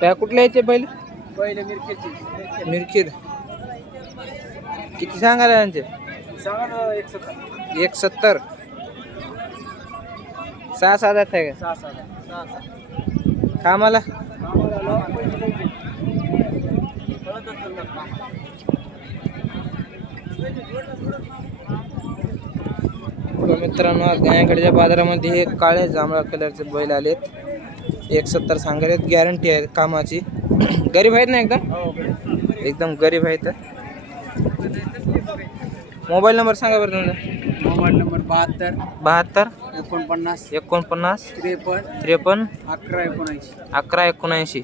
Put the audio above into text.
त्या कुठल्या याचे बैल? पहिले मिरकेची मिरकीर किती सांगायला यांचे? सांगा ना एक सत्तर. एक सत्तर. सहा सात आहेत आहे सहा सहा सहा सहा का कामाला? मित्रांनो आज गायकडच्या बाजारामध्ये हे काळे जांभळा कलरचे बैल आलेत. एक सत्तर सांगायला गॅरंटी आहे कामाची. गरीब आहेत ना एकदम एकदम गरीब आहेत. मोबाईल नंबर सांगा बरं तुमचा. मोबाईल नंबर बहात्तर बहात्तर एकोणपन्नास एकोणपन्नास त्रेपन्न त्रेपन्न अकरा एकोणऐंशी. अकरा एकोणऐंशी.